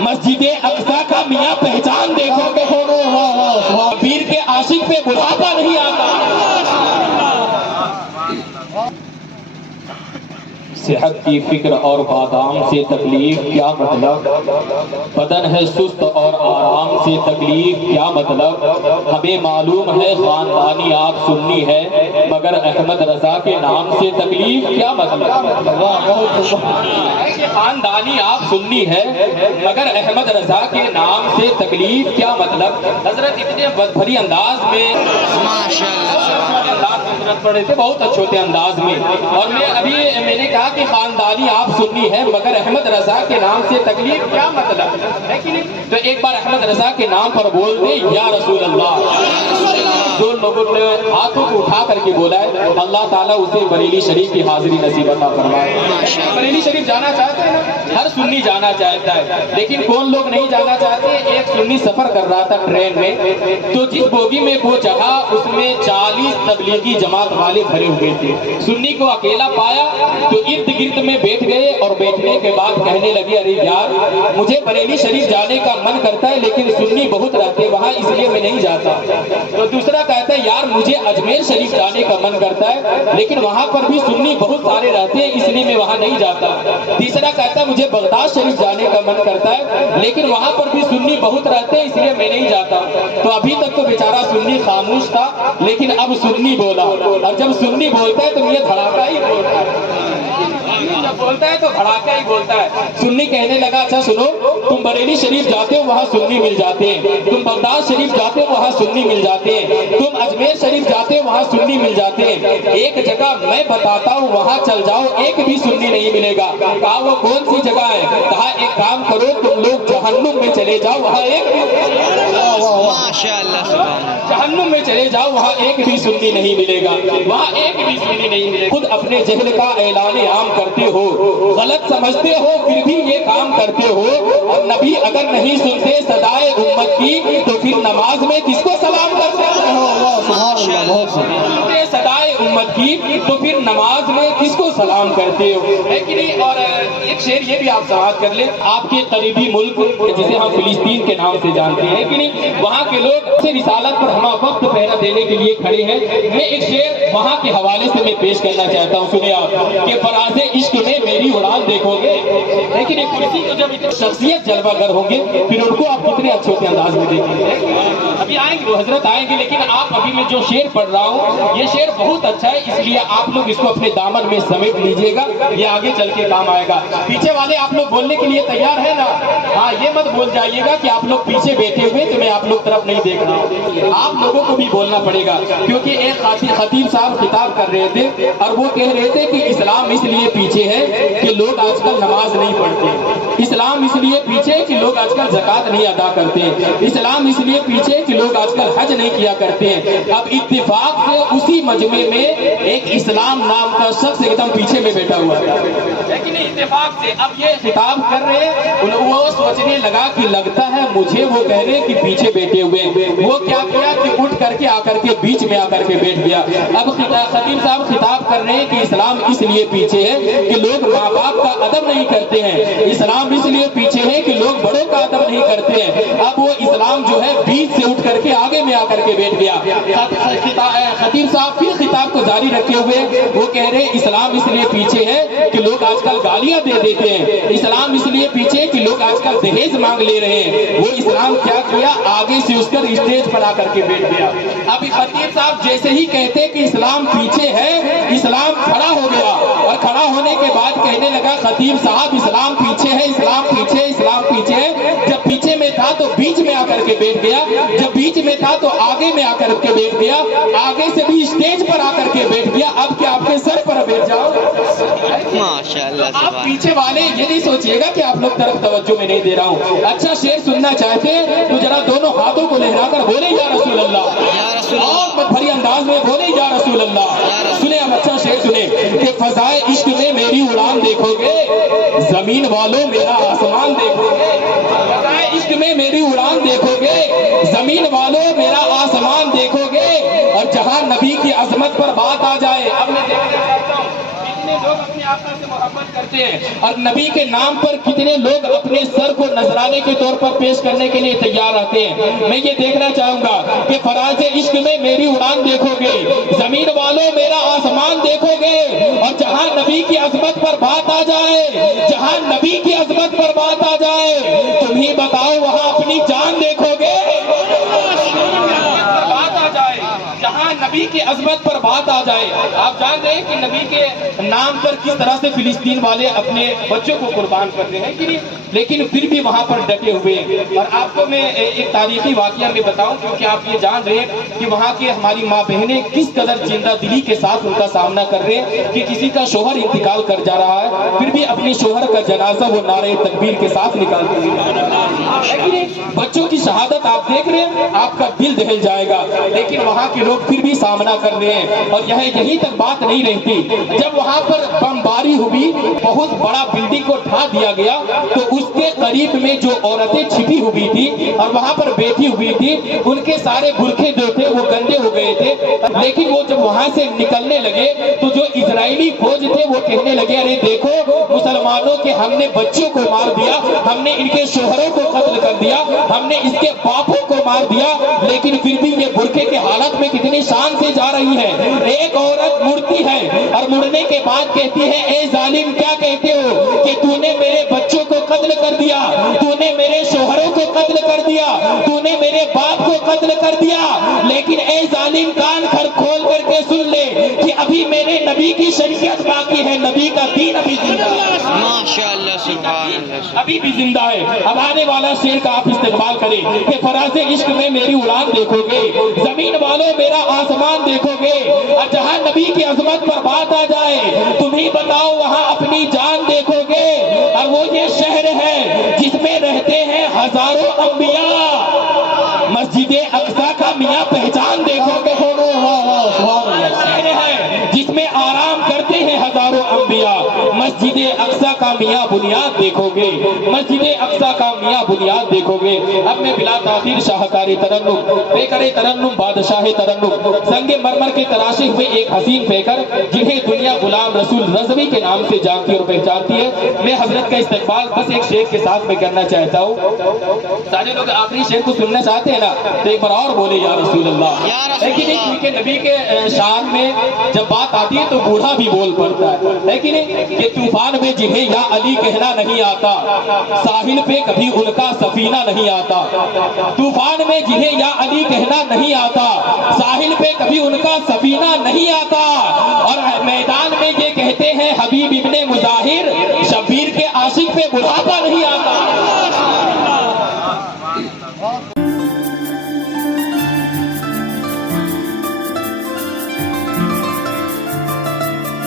مسجد اقصی کا میاں پہچان دیکھو گے، پیر کے عاشق پہ بڑھاپا نہیں آتا۔ صحت کی فکر اور بادام سے تکلیف کیا مطلب، بدن ہے سست اور آرام سے تکلیف کیا مطلب، ہمیں معلوم ہے خاندانی آپ سنی ہے مگر احمد رضا کے نام سے تکلیف کیا مطلب، خاندانی آپ سنی ہے مگر احمد رضا کے نام سے تکلیف کیا مطلب۔ حضرت اتنے بھری انداز میں پڑھے تھے، بہت اچھے انداز میں، اور میں نے کہا کہ خاندانی آپ سنی ہے مگر احمد رضا کے نام سے تکلیف کیا مطلب ہے کہ نہیں۔ تو ایک بار احمد رضا کے نام پر بول دے یا رسول اللہ، دو لوگوں نے ہاتھوں کو اٹھا کر کے بولا ہے، اللہ تعالیٰ اسے بریلی شریف کی حاضری نصیب عطا فرمائے۔ بریلی شریف جانا چاہتے ہیں نا، ہر سنی جانا چاہتا ہے، لیکن کون لوگ نہیں جانا چاہتے۔ ایک سنی سفر کر رہا تھا ٹرین میں، تو جس بوگی میں وہ جگہ اس میں 40 تبلیغی جماعت والے بھرے ہوئے تھے، سنی کو اکیلا پایا تو ارد گرد میں بیٹھ گئے، اور بیٹھنے کے بعد کہنے لگے ارے یار مجھے بریلی شریف جانے کا من کرتا ہے لیکن سنی بہت رہتے وہاں اس لیے میں نہیں جاتا۔ تو دوسرا کہتا ہے یار مجھے اجمیر شریف جانے کا من کرتا ہے لیکن وہاں پر بھی سنی بہت سارے رہتے ہیں اس لیے میں وہاں نہیں جاتا۔ تیسرا کہتا ہے مجھے بغداد شریف جانے کا من کرتا ہے لیکن وہاں پر بھی سنی بہت رہتے ہیں اس لیے میں نہیں جاتا۔ تو ابھی تک تو بیچارہ سنی خاموش تھا، لیکن اب سنی بولا، اور جب سنی بولتا ہے تو یہ دھڑاکہ ہی بولتا ہے، جب بولتا ہے تو بھڑاکا ہی بولتا ہے۔ سنی کہنے لگا اچھا سنو، تم بریلی شریف جاتے ہو وہاں سنی مل جاتے ہیں، تم بغداد شریف جاتے ہو وہاں سنی مل جاتے ہیں، تم اجمیر شریف جاتے ہو وہاں سنی مل جاتے ہیں، ایک جگہ میں بتاتا ہوں وہاں چل جاؤ ایک بھی سنی نہیں ملے گا۔ کہا وہ کون سی جگہ ہے؟ کہا ایک کام کرو تم لوگ جہنم میں چلے جاؤ، وہاں ایک جہنم میں چلے جاؤ وہاں ایک بھی سنی نہیں ملے گا، وہاں ایک بھی سنی نہیں ملے گا۔ خود اپنے جہل کا اعلان عام کرتے ہو، غلط سمجھتے ہو پھر بھی یہ کام کرتے ہو، اور نبی اگر نہیں سنتے صدائے امت کی تو پھر نماز میں کس کو سلام کرتے ہو؟ صدائے امت کی تو پھر نماز میں کس کو سلام کرتے ہو، ہے کہ نہیں۔ اور ایک شعر یہ بھی آپ سماعت کر لیں، آپ کے قریبی ملک جسے ہم فلسطین کے نام سے جانتے ہیں کہ نہیں، وہاں کے لوگ سے رسالت پر ہم وقت پہرا دینے کے لیے کھڑے ہیں۔ میں ایک شعر وہاں کے حوالے سے میں پیش کرنا چاہتا ہوں، سنیں آپ کہ فراز عشق میں میری اڑان دیکھو گے، لیکن ایک کسی کو جب شخصیت جلوہ گر ہوں گے پھر ان کو آپ کتنے اچھے انداز میں دیکھیں گے۔ ابھی آئیں گے وہ حضرت آئیں گے، لیکن آپ ابھی میں جو شعر پڑھ رہا ہوں یہ شعر بہت اچھا ہے، اس لیے آپ لوگ اس کو اپنے دامن میں سمیٹ لیجئے گا، یہ آگے چل کے کام آئے گا۔ پیچھے والے آپ لوگ بولنے کے لیے تیار ہیں نا؟ ہاں یہ مت بول جائیے گا کہ آپ لوگ پیچھے بیٹھے ہوئے تو میں آپ لوگ طرف نہیں دیکھ رہا ہوں، آپ لوگوں کو بھی بولنا پڑے گا، کیونکہ ایک خطیب صاحب خطاب کر رہے تھے اور وہ کہہ رہے تھے کہ اسلام اس لیے پیچھے ہے کہ لوگ آج کل نماز نہیں پڑھتے، اسلام اس لیے پیچھے کہ لوگ آج کل زکوٰۃ نہیں ادا کرتے ہیں، اسلام اس لیے پیچھے کہ لوگ آج کل حج نہیں کیا کرتے ہیں۔ اب اتفاق سے اسی مجمع میں ایک اسلام نام کا شخص ایک دم پیچھے میں بیٹھا ہوا تھا، لیکن اتفاق سے اب یہ خطاب کر رہے ہیں، وہ سوچنے لگا کہ لگتا ہے مجھے وہ کہہ رہے کہ پیچھے بیٹھے ہوئے، وہ کیا کیا کہ اٹھ کر کے آ کر کے بیچ میں آ کر کے بیٹھ گیا۔ اب خطیب صاحب خطاب کر رہے ہیں کہ اسلام اس لیے پیچھے ہے کہ لوگ ماں باپ کا ادب نہیں کرتے ہیں، اسلام اس لیے پیچھے ہے کہ لوگ بڑوں کا ادب نہیں کرتے ہیں۔ اب وہ اسلام جو ہے بیچ سے اٹھ کر کے آگے میں آ کر کے بیٹھ گیا۔ خطیب صاحب پھر خطاب کو جاری رکھے ہوئے وہ کہہ رہے اسلام اس لیے پیچھے ہے کہ لوگ آج کل گالیاں دے دیتے ہیں، اسلام اس لیے پیچھے کہ لوگ آج کل دہیز مانگ لے رہے ہیں۔ وہ اسلام کیا کیا؟ آگے سے اس کر اسٹیج پر آ کر کے بیٹھ گیا۔ اب خطیب صاحب جیسے ہی کہتے کہ اسلام پیچھے ہے، اسلام کھڑا ہو گیا، اور کھڑا ہونے کے بعد کہنے لگا خطیب صاحب اسلام پیچھے ہے، اسلام پیچھے ہے، اسلام پیچھے ہے۔ جب پیچھے میں تھا تو بیچ میں آ کر کے بیٹھ گیا، جب بیچ میں تھا تو آگے میں آ کر کے بیٹھ گیا، آگے سے بھی اسٹیج پر آ کر کے بیٹھ گیا۔ اب کیا آپ کے سر پر بیٹھ جاؤ؟ ماشاءاللہ۔ آپ پیچھے والے یہ نہیں سوچئے گا کہ آپ لوگ طرف توجہ میں نہیں دے رہا ہوں۔ اچھا شعر سننا چاہتے تو ذرا دونوں ہاتھوں کو لہرا کر بولے یا رسول اللہ، اور بھری انداز میں بولے یا رسول اللہ۔ سنیں اب اچھا شعر سنیں کہ فضائے عشق میں میری اڑان دیکھو گے، زمین والوں میرا آسمان دیکھو گے، فضائے عشق میں میری اڑان دیکھو گے، زمین والوں میرا آسمان دیکھو گے، اور جہاں نبی کی عظمت پر بات آ جائے۔ اب میں دیکھنا چاہتا ہوں کتنے لوگ اپنے آقا سے محبت کرتے ہیں، اور نبی کے نام پر کتنے لوگ اپنے سر کو نذرانے کے طور پر پیش کرنے کے لیے تیار رہتے ہیں. میں یہ دیکھنا چاہوں گا کہ فراز عشق میں میری اڑان دیکھو گے, زمین والوں میرا آسمان دیکھو گے, اور جہاں نبی کی عظمت پر بات آ جائے, جہاں نبی کی عظمت پر بات آ جائے, تم ہی بتاؤ وہاں اپنی جان دیکھو گے. بات آ جائے جہاں نبی کی عظمت پر بات آ جائے. آپ جان رہے ہیں کہ نبی کے نام پر کس طرح سے فلسطین والے اپنے بچوں کو قربان کرتے ہیں کہ نہیں, لیکن پھر بھی وہاں پر ڈٹے ہوئے ہیں. اور آپ کو میں ایک تاریخی واقعہ میں بتاؤں, کیونکہ آپ یہ جان رہے ہیں کہ وہاں کے ہماری ماں بہنیں کس قدر زندہ دلی کے ساتھ ان کا سامنا کر رہے ہیں کہ کسی کا شوہر انتقال کر جا رہا ہے, پھر بھی اپنے شوہر کا جنازہ وہ نعرے تکبیر کے ساتھ نکالتے ہیں. بچوں کی شہادت آپ دیکھ رہے ہیں, آپ کا دل دہل جائے گا, لیکن وہاں کے لوگ پھر بھی سامنا کر رہے ہیں. اور یہی تک بات نہیں رہتی, جب وہاں پر بمباری ہوئی, بہت بڑا بلڈنگ کو ڈھا دیا گیا, تو اس کے قریب میں جو عورتیں چھپی ہوئی تھی اور وہاں پر بیٹھی ہوئی تھی, ان کے سارے برقعے جو تھے وہ گندے ہو گئے تھے. لیکن وہ جب وہاں سے نکلنے لگے تو جو اسرائیلی فوج تھے وہ کہنے لگے, ارے دیکھو مسلمانوں کے ہم نے بچوں کو مار دیا, ہم نے ان کے شوہروں کو قتل کر دیا, ہم نے اس کے باپوں کو مار دیا, لیکن پھر بھی یہ برقعے کے حالت میں کتنی شان سے جا رہی ہے. ایک عورت مڑتی ہے اور مڑنے کے بعد کہتی ہے, اے ظالم کیا کہتے ہو کہ تو نے میرے بچوں کو قتل کر دیا, تو نے میرے شوہروں کو قتل کر دیا, تو نے میرے باپ کو قتل کر دیا, لیکن اے ظالم کان کھول کر کے سن لے کہ ابھی میرے نبی کی شریعت باقی ہے, نبی کا دین ابھی زندہ ہے. ماشاءاللہ سبحان اللہ, ابھی بھی زندہ ہے. اب آنے والا شعر کا آپ استقبال کریں کہ فراز عشق میں میری اڑان دیکھو گے, زمین والوں میرا آسمان دیکھو گے, اور جہاں نبی کی عظمت پر بات آ جائے تم ہی بتاؤ وہاں اپنی جان دیکھو گے. اور وہ یہ شہر ہے جس میں رہتے ہیں ہزاروں انبیاء, مسجد اقصی کا میاں پہچان دیکھو گے. شہر ہے جس میں آرام کرتے ہیں ہزاروں انبیاء, مسجد اقصی کا میاں بنیاد دیکھو گے, مسجد اقصی کا میاں بنیاد دیکھو گے. اب میں بلا تاخیر شاہکار ترنم, پیکر ترنم, بادشاہ ترنم, سنگ مرمر کے تراشے ہوئے ایک حسین پیکر جنہیں دنیا غلام رسول رضوی کے نام سے جانتی اور پہچانتی ہے, میں حضرت کا استقبال بس ایک شعر کے ساتھ میں کرنا چاہتا ہوں. سارے لوگ آخری شعر کو سننا چاہتے ہیں نا, تو ایک بار اور بولے یا رسول اللہ. ہے کہ نہیں, کیونکہ نبی کے شان میں جب بات آتی ہے تو بوڑھا بھی بول پڑتا ہے کہ نہیں, کہ طوفان میں جنہیں یا علی کہنا نہیں آتا, ساحل پہ کبھی ان کا سفینہ نہیں آتا. طوفان میں جنہیں یا علی کہنا نہیں آتا, ساحل پہ کبھی ان کا سفینہ نہیں آتا. اور میدان میں یہ کہتے ہیں حبیب ابن مظاہر, شبیر کے عاشق پہ بڑھاپا